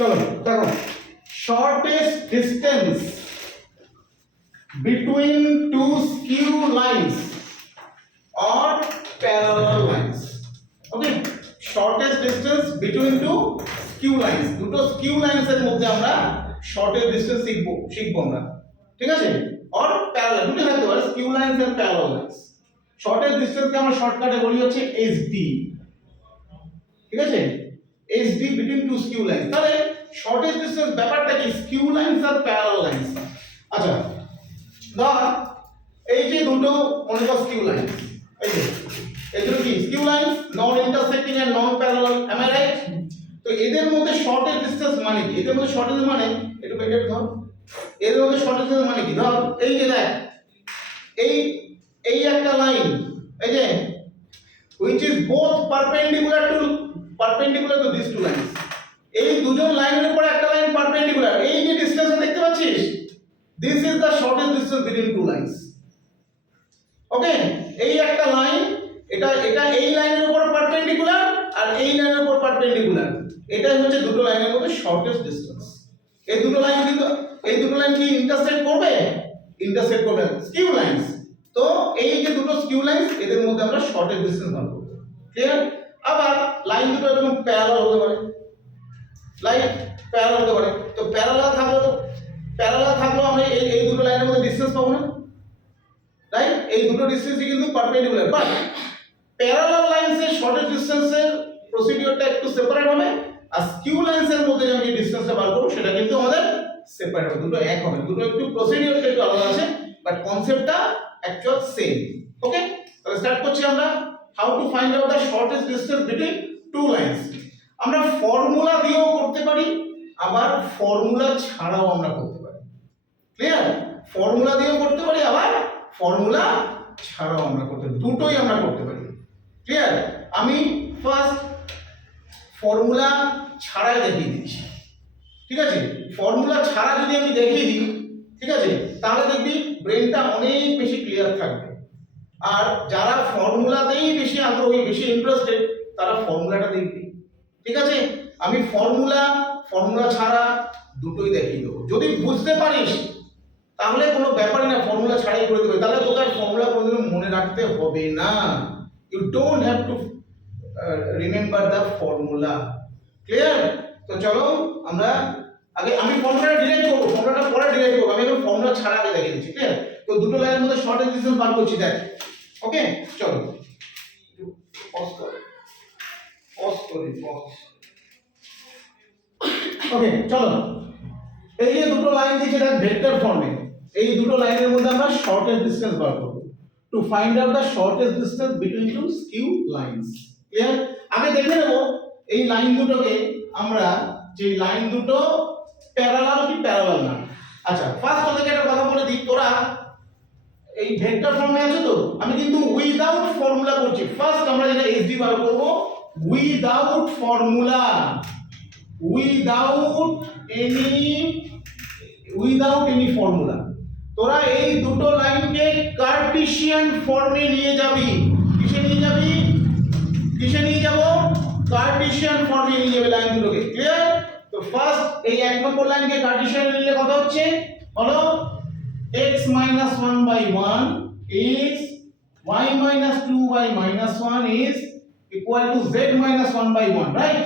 চলো দেখো, shortest distance between two skew lines or parallel lines. Okay, shortest distance between two skew lines, দুটো skew lines এর মধ্যে আমরা shortest distance শিখবো আমরা, ঠিক আছে? or parallel, দুটো থাকতে পারে, skew lines and parallel lines. shortest distance কে আমরা শর্টকাটে বলি হচ্ছে SD, ঠিক আছে? SD between two skew lines. তাহলে shortest distance ব্যাপারটা কি, skew lines আর parallel lines? আচ্ছা ধর এই যে দুটো মনে করো skew lines, এই দুটো কি skew lines, non intersecting and non parallel, am I right? তো এদের মধ্যে shortest distance মানে কি, এদের মধ্যে shortest মানে একটু বেটার ধর, এদের মধ্যে shortest distance মানে কি, ধর এই যে দেখ এই একটা লাইন, এই যে which is both perpendicular to these two lines, এই দুজন লাইনের উপর একটা লাইন পারপেন্ডিকুলার, এই যে ডিসটেন্স দেখতে পাচ্ছিস, this is the shortest distance between two lines. ওকে, এই একটা লাইন, এটা এই লাইনের উপর পারপেন্ডিকুলার আর এই লাইনের উপর পারপেন্ডিকুলার, এটাই হচ্ছে দুটো লাইনের মধ্যে শর্টেস্ট ডিসটেন্স। এই দুটো লাইন কি ইন্টারসেক্ট করবে স্কিউ লাইনস। তো এই যে দুটো স্কিউ লাইনস, এদের মধ্যে আমরা শর্টেস্ট ডিসটেন্স বার করব, ক্লিয়ার? আবার লাইন দুটো এরকম প্যারালাল হতে পারে, তো প্যারালাল থাকলো আমরা এই দুটো লাইনের মধ্যে ডিসটেন্স পাবো না, রাইট? এই দুটো ডিসটেন্সই কিন্তু পারপেন্ডিকুলার, বাট প্যারালাল লাইনসের শর্টেস্ট ডিসটেন্সের প্রসিডিউরটা একটু সেপারেট হবে, আর স্কিউ লাইনসের মধ্যে যে আমি ডিসটেন্সটা বার করব সেটা কিন্তু আমাদের সেপারেট হবে, দুটো এক হবে, দুটো একটু প্রসিডিউরটা একটু আলাদা আছে, বাট কনসেপ্টটা অ্যাকচুয়াল সেম। ওকে, তাহলে স্টার্ট করছি আমরা, how to find out the shortest distance between two lines. আমরা ফর্মুলা দিয়েও করতে পারি, আবার ফর্মুলা ছাড়াও আমরা করতে পারি, ক্লিয়ার? ফর্মুলা দিয়েও করতে পারি, আবার ফর্মুলা ছাড়াও আমরা করতে পারি, দুটোই আমরা করতে পারি, ক্লিয়ার? আমি ফার্স্ট ফর্মুলা ছাড়াই দেখিয়ে দিচ্ছি, ঠিক আছে? ফর্মুলা ছাড়া যদি আমি দেখিয়ে দিই, ঠিক আছে, তাহলে দেখবি ব্রেনটা অনেক বেশি ক্লিয়ার থাকবে। আর যারা ফর্মুলাতেই বেশি আগ্রহী, বেশি ইন্টারেস্টেড, তারা ফর্মুলাটা দেখবি, ঠিক আছে? আমি ফর্মুলা ছাড়া দুটোই দেখিয়ে দেবো। যদি বুঝতে পারিস তাহলে কোনো ব্যাপারই না, ফর্মুলা ছাড়াই করে দেবে, তাহলে তোকে আর ফর্মুলা কোনোদিনও মনে রাখতে হবে না। You don't have to remember the formula, clear? তো চলো আমরা আগে, আমি ফর্মুলাটা ডিরাইভ করবো, ফর্মুলাটা পরে ডিরাইভ করবো, আমি এখন ফর্মুলা ছাড়া আগে দেখিয়ে দিচ্ছি, ক্লিয়ার? তো দুটো লাইনের মধ্যে শর্টেস্ট ডিসটেন্স বার করছি, দেখ। ওকে, চলো পজ করি। ওকে, চলো এই যে দুটো লাইন দিয়েছে দেখ ভেক্টর ফর্মে, এই দুটো লাইনের মধ্যে আমরা শর্টেস্ট ডিসটেন্স বার করব to find out the shortest distance between two skew lines, clear? আগে দেখে নেব এই লাইন দুটোকে আমরা, যে লাইন দুটো প্যারালাল কি প্যারালাল না। আচ্ছা, ফার্স্ট তোদেরকে একটা কথা বলে দিই, তোরা এই ভেক্টর ফর্মে আছে তো, আমি কিন্তু উইদাউট ফর্মুলা করছি। ফার্স্ট আমরা যেটা এসডি বার করব without formula, without any formula. তোরা এই দুটো লাইনকে কার্টেসিয়ান ফর্মে নিয়ে যাবি। কিসে নিয়ে যাব? কার্টেসিয়ান ফর্মে নিয়ে যাবে লাইন দুটোকে, ক্লিয়ার? তো ফার্স্ট এই এক নম্বর লাইনকে কার্টেসিয়ান নিলে কত হচ্ছে বলো? x minus 1 by 1 is y minus 2 by minus 1 is equal to z minus 1 by 1, right?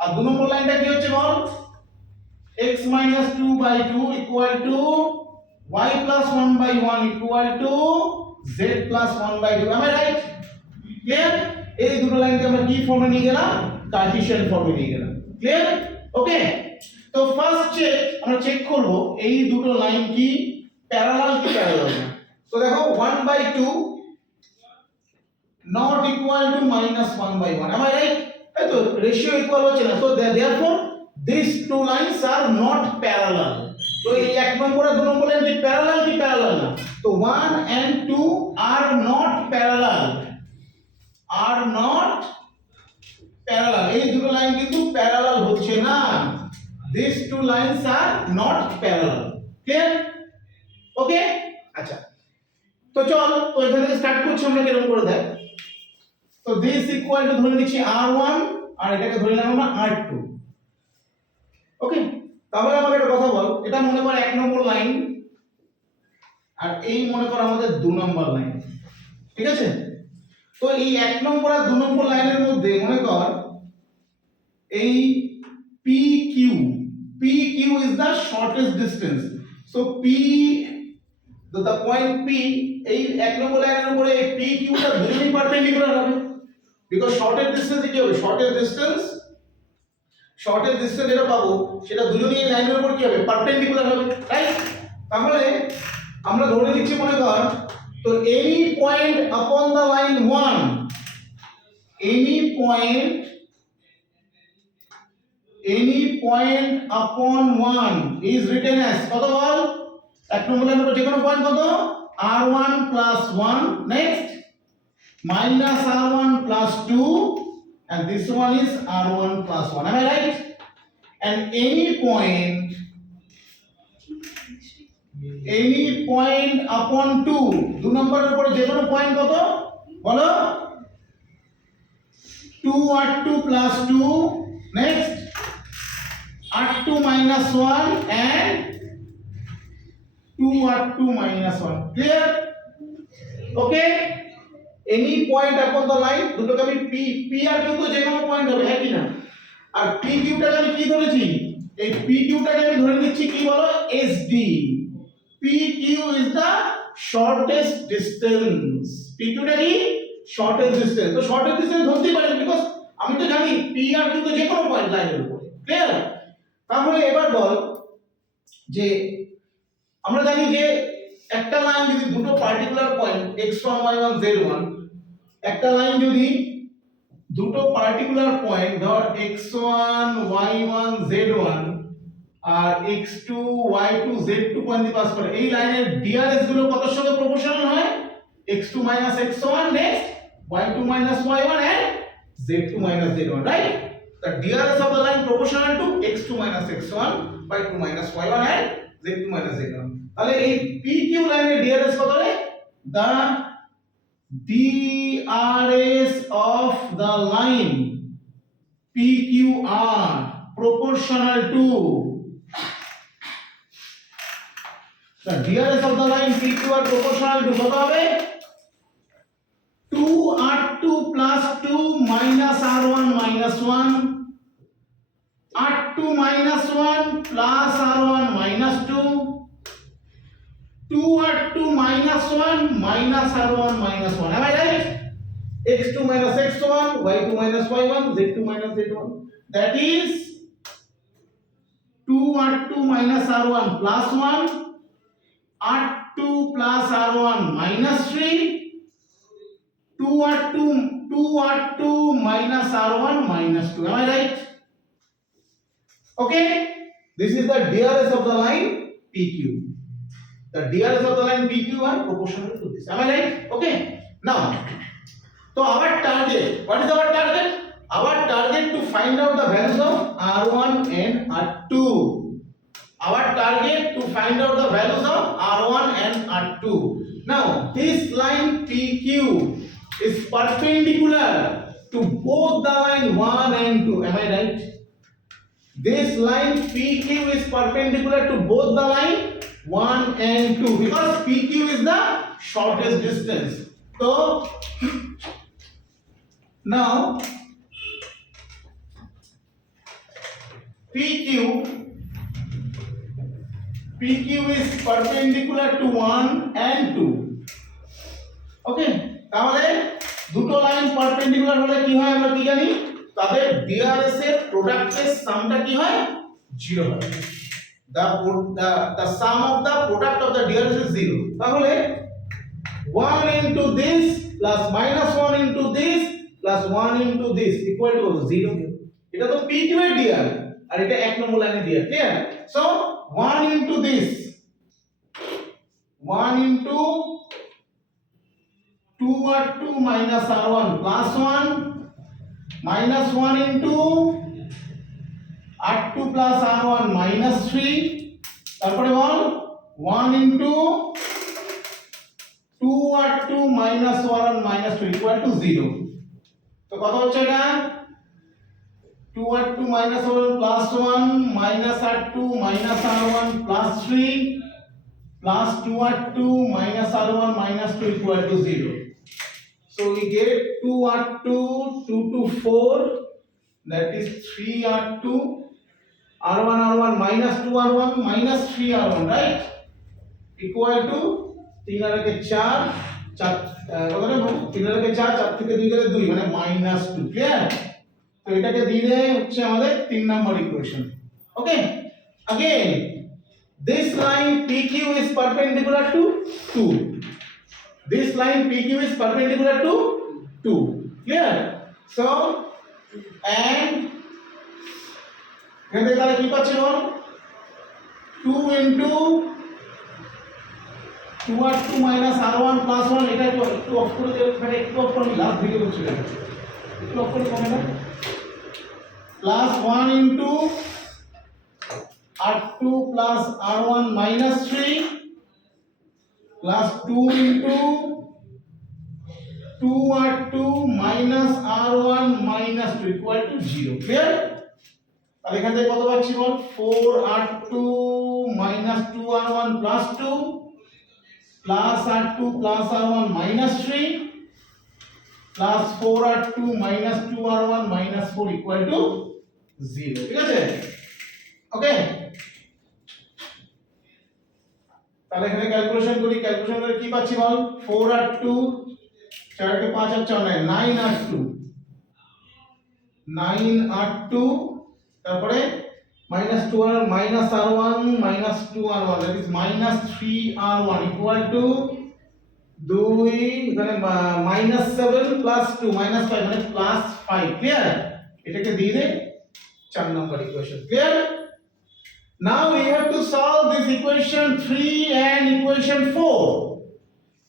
আর দু নম্বর লাইনটা কি হচ্ছে বল? x minus 2 by 2 equal to y plus 1 by 1 equal to z plus 1 by 2, am I right? Clear? এই দুটো লাইনকে আমরা কি ফর্মে নিয়ে গেলাম? কার্টেসিয়ান ফর্মে নিয়ে গেলাম, ক্লিয়ার? ওকে, তো ফার্স্ট আমরা চেক করব এই দুটো লাইন কি প্যারালাল কি প্যারালাল না। তো দেখো 1 by 2 not equal to minus 1 by 1, am I right? এই তো রেশিও ইকুয়াল হচ্ছে না, so therefore these two lines are not parallel. তো এই এক নম্বর আর দু নম্বর লাইন কি প্যারালাল না। তো 1 and 2 are not parallel, এই দুটো লাইন কিন্তু প্যারালাল হচ্ছে না। these two lines are not parallel, clear? ওকে, আচ্ছা, তো চল তো এখান থেকে স্টার্ট করছি আমরা কিরকম করে দেখ। তো দিস ইকুয়াল টু ধরে নিচ্ছি r1 আর এটাকে ধরে নিলাম আমরা r2, ওকে, তাহলে আমাকে একটা কথা বল, এটা মনে কর 1 নম্বর লাইন আর এই মনে কর আমাদের 2 নম্বর লাইন, ঠিক আছে? তো এই 1 নম্বর আর 2 নম্বর লাইনের মধ্যে মনে কর এই PQ, PQ is the shortest distance. So P, the point P, এই 1 নম্বর লাইনের উপরে এই PQ টা দুটোই পারপেন্ডিকুলার হবে, because shortest distance কি হবে? shortest distance যেটা পাবো সেটা দুজনেই এই লাইনের উপর কি হবে? পারপেন্ডিকুলার হবে, রাইট? তাহলে আমরা ধরে নিচ্ছি মনে কর, তো any point upon the line 1, any point upon 1 is written as কত বল? 1 নম্বর লাইনের উপর যে কোনো পয়েন্ট কত? r1 plus 1, next minus r1 plus 2, and this one is r1 plus 1. Am I right? And any point upon 2, 2 নম্বরের উপরে যে কোনো পয়েন্ট কত বলো? 2r2 plus 2, next r2 minus 1 and 2r2 minus 1. Clear? Okay? Any point upon the line, দুটোকে আমি p আর q তো যে কোনো পয়েন্ট হবে, হ্যাঁ কি না? আর pq টাকে আমি কি ধরেছি? এই pq টাকে আমি ধরে নিচ্ছি কি বলো? sd. pq is the shortest distance. pq টা কি? shortest distance. তো shortest distance ধরতেই পারি, বিকজ আমি তো জানি p আর q তো যে কোনো পয়েন্ট লাইনের উপরে। ক্লিয়ার? তাহলে এবার বল যে আমরা জানি যে একটা লাইন যদি দুটো particular point x1 y1 z1, একটা লাইন যদি দুটো পার্টিকুলার পয়েন্ট ধর x1 y1 z1 আর x2 y2 z2 পয়েন্ট দিয়ে পাস করে, এই লাইনের ডিআরএস গুলো কতর সঙ্গে প্রপোর্শনাল হয়? x2 x1, next y2 y1 and z2 z1, right? The DRS of the line proportional to x2 x1, y2 y1 and z2 z1. তাহলে এই PQ লাইনের DRS কত রে? The DRS of the line PQR proportional to the DRS of the line PQR proportional to কত হবে? 2r2 plus 2 minus r1 minus 1, r2 minus 1 plus r1 minus 2, 2r2 minus 1 minus r1 minus 1. Am I right? x2 minus x1, y2 minus y1, z2 minus z1. That is 2r2 minus r1 plus 1, r2 plus r1 minus 3, 2r2 minus r1 minus 2. Am I right? Okay, this is the DRS of the line PQ. The DRS of the line PQ are proportional to this. Am I right? Okay, now so our target, what is our target? Our target to find out the values of r1 and r2. Our target to find out the values of r1 and r2. Now this line PQ is perpendicular to both the line 1 and 2. Am I right? This line PQ is perpendicular to both the line 1 and 2 because PQ is the shortest distance. So now PQ is perpendicular to 1 and 2. Okay, তাহলে দুটো line perpendicular হলে কি হয় আমরা কি জানি? তাদের DRS এর প্রোডাক্টের সামটা কি হয়? 0 হয়। The sum of the product of the DRS is 0. তাহলে 1 into this plus minus 1 into this plus 1 into this equal to 0. এটা তো PQ এর DR আর এটা 1 নম্বর লাইনের DR, clear? So 1 into this, 1 into 2r2 minus r1 plus 1 minus 1 into r2 plus r1 minus 3, তারপরে বল 1 into 2r2 minus r1 minus 2 equal to 0. তো কত হচ্ছে এটা? 2r2 minus r1 plus 1 minus r2 minus r1 plus 3 plus 2r2 minus r1 minus 2 equal to 0. So we get 2r2 2 to 4, that is 3r2, r1 minus 2r1 minus 3r1, right, equal to 3 আর একে 4 4 কত রে 3 আর একে 4 4 থেকে 2 গেলে 2 মানে -2, clear. তো এটাকে দিলে হচ্ছে আমাদের 3 number equation. Okay, again this line PQ is perpendicular to 2, this line PQ is perpendicular to 2, clear? So and এখানে তাহলে কি পাচ্ছি বল, 2 into 2r2 minus r1 plus 1, এটা একটু অফ করে দেব, মানে একটু অফ করে লাস্ট ভিডিও করছি, একটু অফ করে কমে না, plus 1 into r2 plus r1 minus 3 plus 2 into 2r2 minus r1 minus 2 equal to 0, clear? তাহলে এখান থেকে কত পাচ্ছি বল, 4r2 minus 2r1 plus 2 plus r2 plus r1 minus 3 plus 4r2 minus 2r1 minus 4 equal to 0, ঠিক আছে? ওকে, তাহলে এখানে calculation করি, ক্যালকুলেশন করে কি পাচ্ছি বল, 4r2 4 কে 5 আর 4 9r2 তারপরে minus 2r minus r1 minus 2r1, that is minus 3r1 equal to 2 এখানে minus 7 plus 2 minus 5 মানে plus 5, clear? এটাকে দিয়ে দে 4 নম্বর equation, clear? Now we have to solve this equation 3 and equation 4.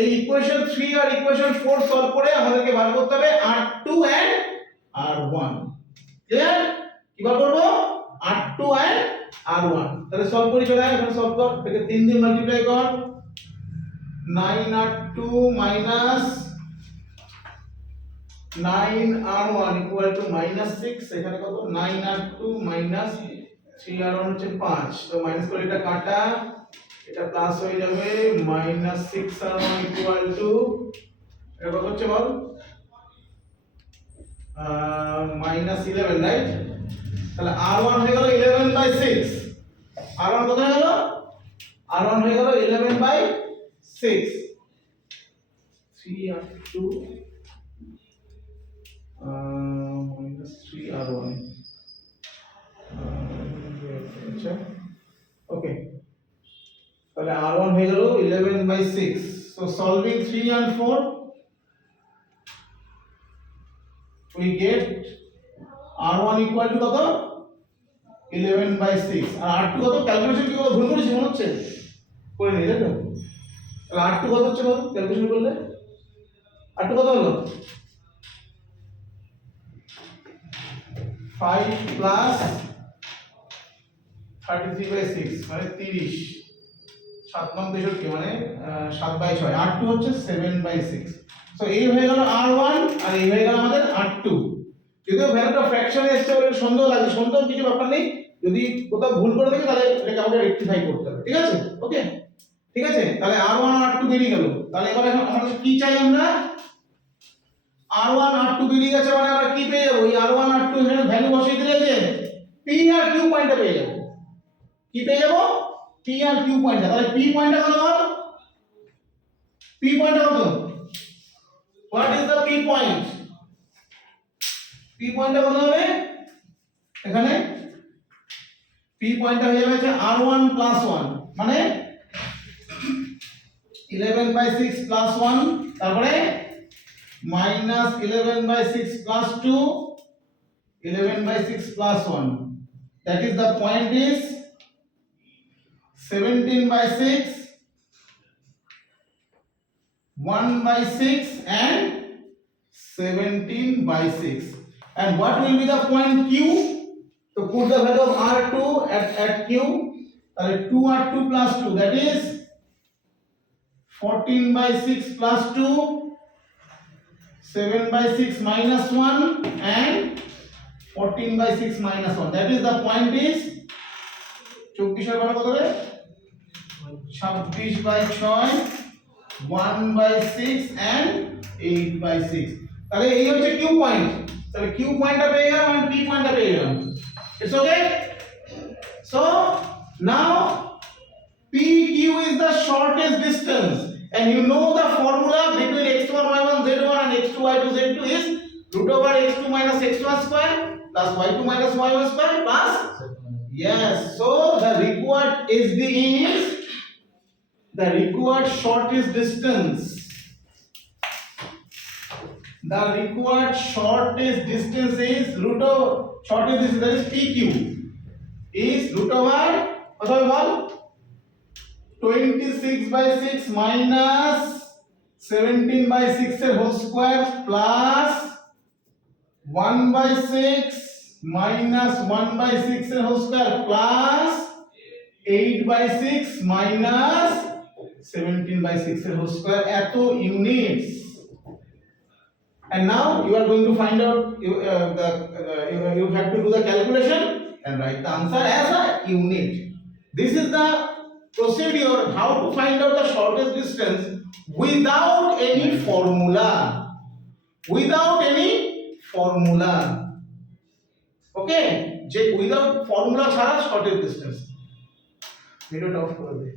এই equation 3 আর equation 4 solve করে আমাদেরকে বার করতে হবে r2 and r1, clear? কি বার করব, r2 and r1। তাহলে সলভ করি, চলে আয় এখানে সলভ কর, এটাকে 3 দিয়ে মাল্টিপ্লাই কর, 9r2 minus 9r1 equal to -6, এখানে কত, 9r2 minus 3r1 হচ্ছে 5, তো মাইনাস করে এটা কাটা, এটা প্লাস হয়ে যাবে -6r1 equal to এটা কত হচ্ছে বল, -11, রাইট? তাহলে r1 হয়ে গেল 11/6, r1 কত হয়ে গেল, r1 হয়ে গেল 11/6, 3r2 minus 3r1, আচ্ছা ওকে, তাহলে r1 হয়ে গেল 11/6, so solving 3 and 4 we get r1 equal to কত, 11/6, আর r2 কত, ক্যালকুলেশন কি কত ভুল করেছি মনে হচ্ছে, করে নিলে তো, তাহলে r2 কত হচ্ছে বল, ক্যালকুলেশন করলে r2 কত হলো, 5 plus 33/6 মানে 30, 7 9 63 মানে 7/6, r2 হচ্ছে 7/6, সো এই হয়ে গেল r1 আর এই হয়ে গেল আমাদের r2। যদিও ভ্যালুটা ফ্র্যাকশনে এসেছে বলে সন্দেহ লাগে, সন্দেহ কিছু ব্যাপার নেই, যদি কোথাও ভুল করে থাকি তাহলে এটাকে আমাদের রেকটিফাই করতে হবে, ঠিক আছে? ওকে, ঠিক আছে, তাহলে r1 আর r2 বেরিয়ে গেল, তাহলে এবার এখন আমাদের কি চাই, আমরা r1 r2 বেরিয়ে গেছে মানে আমরা কি পেয়ে যাব, এই r1 r2 এখানে ভ্যালু বসিয়ে দিলে যে p আর q পয়েন্টটা পেয়ে যাব, কি পেয়ে যাব, p আর q পয়েন্টটা। তাহলে p পয়েন্টটা কত হবে, p পয়েন্টটা কত, what is the p point, p পয়েন্টটা কত হবে, এখানে p পয়েন্টটা হয়ে যাবে r1 plus 1 মানে 11/6 plus 1, তারপরে minus 11/6 plus 2, 11/6 plus 1, that is the point is 17/6, 1/6 and 17/6, and what will be the point q, so put the value of r2 at q, 2r2 plus 2, that is 14/6 plus 2, 7/6 minus 1 and 14/6 minus 1, that is the point is 24 এর বড় কত রে 26/6 1/6 and 8/6, তাহলে এই হচ্ছে Q point, তাহলে Q পয়েন্টটা পেয়ে গেলাম আমি পি পয়েন্টটা পেয়ে গেলাম। It's okay, so now PQ is the shortest distance, and you know the formula between x1 y1 z1 and x2 y2 z2 is root over x2 minus x1 square plus y2 minus y1 square plus, yes, so the required SD is the required shortest distance. The required shortest distance is root over shortest distance, that is PQ is root over what I want 26/6 minus 17/6 এর whole square plus 1/6 minus 1/6 এর whole square plus 8/6 minus 17/6 এর whole square, এত units. And now you are going to find out you have to do the calculation and write the answer as a unit. This is the procedure how to find out the shortest distance without any formula, without any formula. Okay, যে without formula ছাড়া shortest distance। ভিডিওটা of করে দে।